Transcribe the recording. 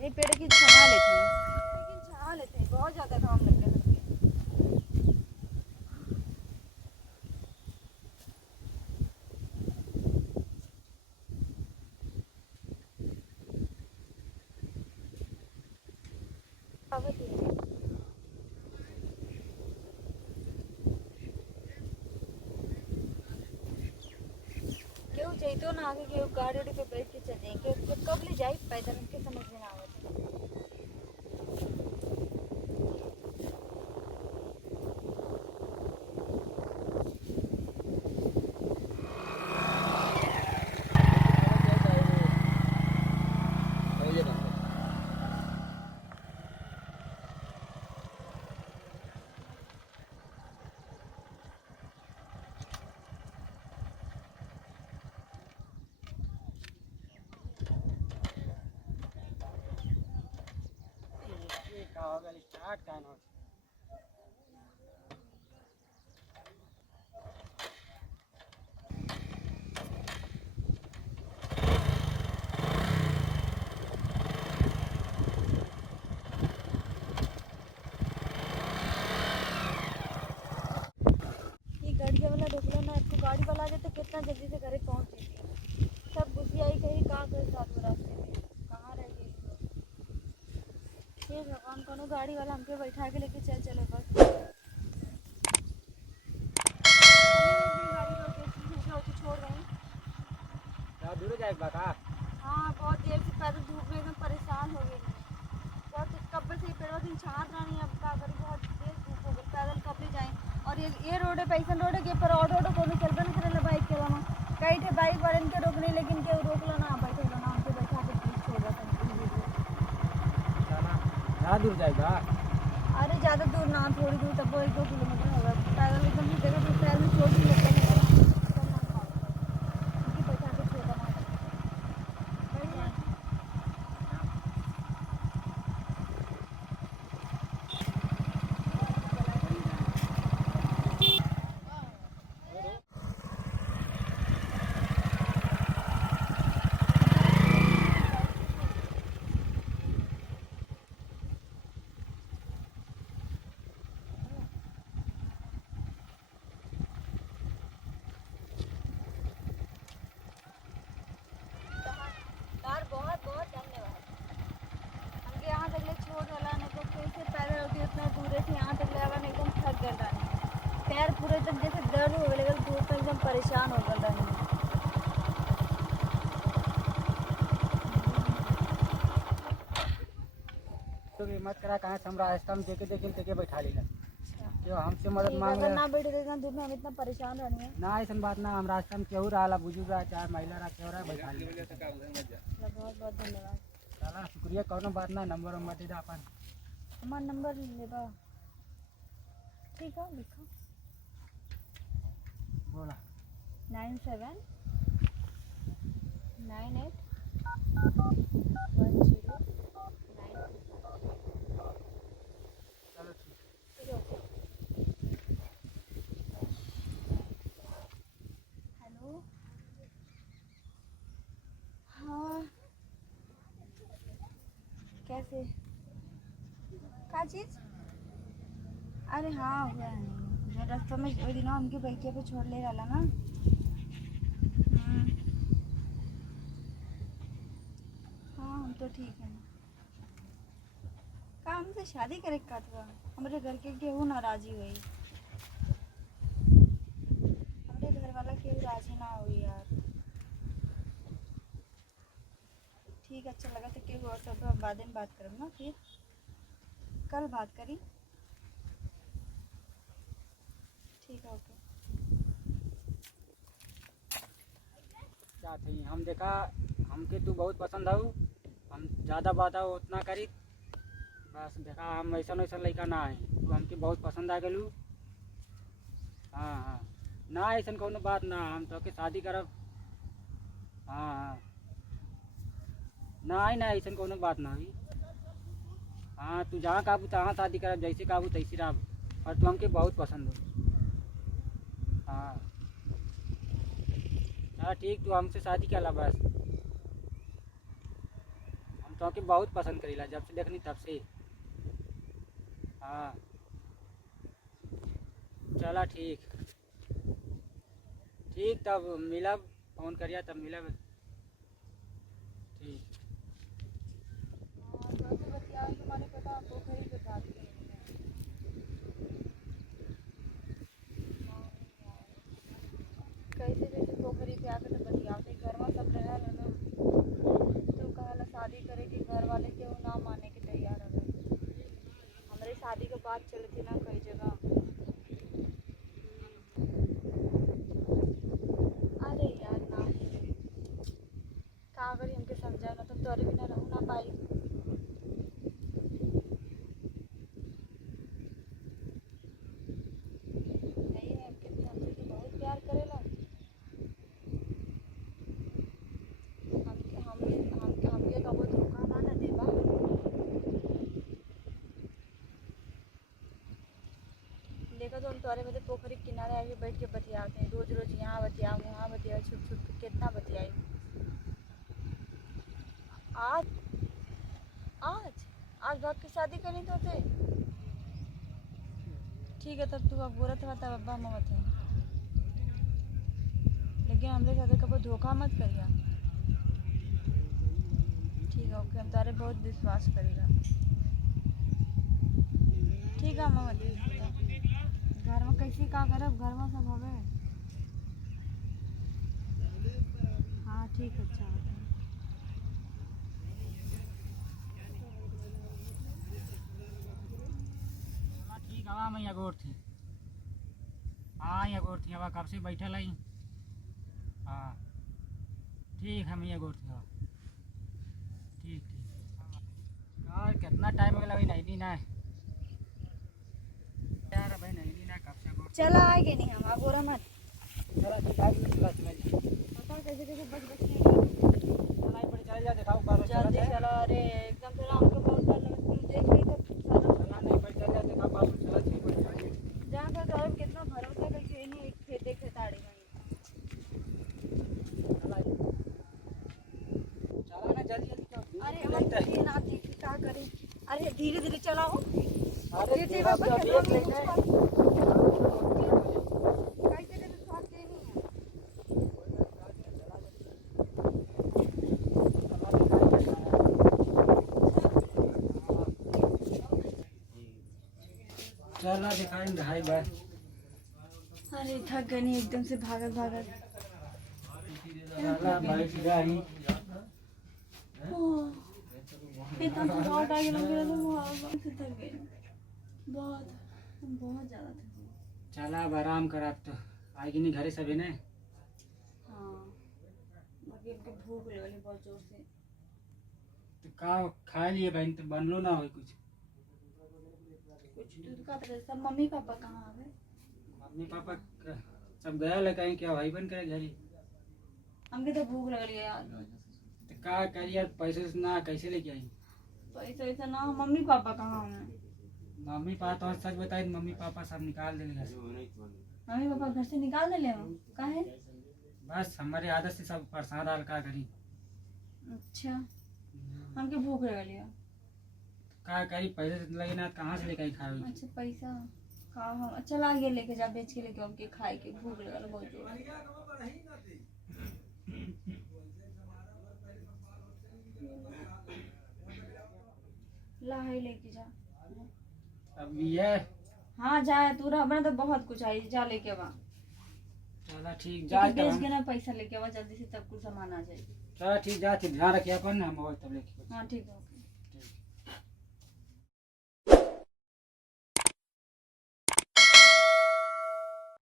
ये पेड़ की छावा लेते हैं, लेकिन छावा लेते हैं, बहुत ज़्यादा काम लगता है। केहू जैतो ना आगे केहू गाड़ी उड़ी पे बैठ के चले के कब ले जाई पैदल के समझ में ना आवत। स्टार्ट का ना ये गाड़ी वाला रोकला ना, आपको गाड़ी वाला आ जाए तो कितना जल्दी से घरे पहुँच जाती। सब घुसियाई कहीं कहाँ कर साथ रास्ते में कहाँ रह गई। हे भगवान, कोनो गाड़ी वाला हमके बैठा के लेके चल चले बस। गाड़ी रोक के सीधे होके छोड़ रहे हैं। दूर जाएगा का? हाँ, बहुत देर से पैदल धूप में एकदम परेशान हो गई। बहुत कब्बे से पेड़ों दिन छाट रहा नहीं, अब का करी, बहुत तेज धूप हो गई, पैदल कब ले जाएं। और ये रोड है पैसा रोड है के पर ऑटो को नहीं चलबे नहीं करे बाइक के लाना कई थे बाइक वाले इनके रोकने, लेकिन के रोक लो ना, बैठे लो ना, हमको बैठा के प्लीज छोड़ रहा चला ज़्यादा दूर जाएगा? अरे ज़्यादा दूर ना, थोड़ी दूर तब 1-2 किलोमीटर होगा पैदल, एकदम ही जगह पर पैर में चोट भी लगता है। बैठा के छोड़ रहा यार, बहुत बहुत धन्यवाद हमके यहाँ तक ले छोड़ वाला नहीं तो कैसे पैदल होती उतना दूर थे यहाँ तक ले आवा, एकदम थक गल रहा पैर पूरे तक जैसे दर्द हो गए, धूप में एकदम परेशान हो गल रहा। तो मत करा, कहाँ से हम रास्ता में देखे देखे देखे बैठा लेना क्यों हमसे मदद ठीक है, मांग अगर ना बैठे तो इतना धूप में हम इतना परेशान रहनी है। ना ऐसा बात ना, हम रास्ता में केहू रहा बुजुर्ग रहा चाहे महिला रहा केहू रहा बैठा लिया। बहुत बहुत धन्यवाद। चला शुक्रिया, कौनो बात ना, नंबर वंबर दे दा अपन। हमारा नंबर लेबा? ठीक है, लिखो। बोला 97 98 10 9। चलो ठीक। ठीक है, ओके। हेलो, हाँ, कैसे, क्या चीज़? अरे हाँ, हुआ है जो रास्ते में वो दिन हमके बैठे पे छोड़ ले रहा ना। हाँ, हम तो ठीक है। का हमसे शादी करे का था, हमारे घर के केहू नाराजी हुई, हमारे घर वाला केहू राजी ना हुई यार। ठीक, अच्छा लगा तो केहू और सब हम बाद में बात करब ना, फिर कल बात करी। ठीक है, ओके। क्या थी हम देखा, हमके तू बहुत पसंद आऊ, हम ज़्यादा बात आओ उतना करी, बस देखा हम ऐसा वैसा लड़का ना है, तू हमके बहुत पसंद आ गलू। हाँ हाँ, ना ऐसा कोनो बात ना, हम तो के शादी करब। हाँ हाँ, ना ही ना ऐसा कोनो बात ना हुई। हाँ, तू जहाँ काबू तहाँ शादी करब, जैसे काबू तैसे रह, और तू हमके बहुत पसंद हो। हाँ हाँ ठीक, तू हमसे शादी कर ला बस, हम तो कि बहुत पसंद करीला जब से देखनी तब से। हाँ चला ठीक ठीक, तब मिलब, फोन करिया तब मिलब। ठीक। हाँ कैसे बतियाए तुम्हारे पता पोखरी पे बात करेंगे। कैसे कैसे पोखरी पे आके तो बतियाते घर में सब रहल है ना। तू कहला शादी करे के घर वाले के ना माने के तैयार है। हमारी शादी के बात चली थी ना कई जगह। अरे यार ना का करी हमके समझा ना तुम तोरे बिना रहू ना पाई। नहीं है हमके हमसे तो बहुत प्यार करेला। हमके हमके कबो धोखा ना देबा। देखो तो हम तोरे में पोखरी के किनारे आके बैठ के बतियाते हैं रोज रोज, यहाँ बतियाओ वहाँ बतियाओ, छुप छुप के कितना बतियाई। आज आज आज भाग की शादी करनी तो थे। ठीक है तब तू अब बुरा था तब अब्बा अम्मा मत हैं, लेकिन हमरे साथ कभी धोखा मत करिया। ठीक है ओके, हम तारे बहुत विश्वास करेगा। ठीक है अम्मा मत घर में कैसे का करब, घर में सब हवे। हाँ ठीक है अच्छा होता है। हाँ ठीक हवा मैं अगोर थी। हाँ अगोर थी हवा कब से बैठल आई। हाँ ठीक है मैं अगोर थी हवा। ठीक ठीक। यार कितना टाइम हो गया अभी नहीं ना है यार, अभी नहीं ना कब से अगोर। चला आएंगे नहीं हम आगोरा मत। चला ठीक है चला चला पता कैसे कैसे बच बच के चला पड़े चले जा दिखाओ बार जल्दी चला। अरे एकदम से राम को बहुत डर लगा, तुम देख रही तब सारा चला नहीं पड़े चले जा दिखाओ बार चला ठीक पड़े चले जहाँ पर साहब कितना भरोसा करके नहीं खेते खेताड़ी गई। चला चला ना जल्दी जल्दी। अरे हम ये ना देख क्या करें। अरे धीरे धीरे चलाओ। अरे धीरे तेरा धीरे तो कैसे देख लेंगे। कैसे स्वाद देनी है। चला दिखाएंगे ढाई बार। अरे थक गई नहीं एकदम से भागत भागत। चला बैठ गई। इतना थकावट आ गया मेरा तो बहुत से थक गई। बहुत बहुत ज़्यादा थक गई। चला अब आराम कर, अब तो आएगी नहीं घरे सभी ने। हाँ बाकी इनको भूख लगी बहुत जोर से। तो का खा लिए बहन तो बनलो ना हो कुछ। कुछ दूध का पता सब मम्मी पापा कहाँ आ गए। मम्मी पापा सब गया ले कहीं, क्या भाई बन करे घरे। हमके तो भूख लग रही है यार। तो का करिए पैसे से ना कैसे लेके आई। पैसा ऐसा ना हो, मम्मी पापा कहाँ हैं। मम्मी पापा तो सच बताए मम्मी पापा सब निकाल देंगे घर से। मम्मी पापा घर से निकाल दे ले काहे। बस हमारे आदत से सब परेशान डाल का करी। अच्छा हमके भूख लग रही है। का करी पैसे से लगे ना कहाँ से लेके आई खाए। अच्छा पैसा का हम अच्छा ला गया लेके जा बेच के लेके हमके खाए के भूख लगल बहुत जोर। ला है लेके जा। अब ये हाँ जा तू अपना तो बहुत कुछ आई जा लेके वा। चला ठीक जा बेच के ना पैसा लेके वा जल्दी से तब कुछ सामान आ जाएगी। चला ठीक जा ध्यान रखिए अपन हम और तब लेके। हाँ ठीक है।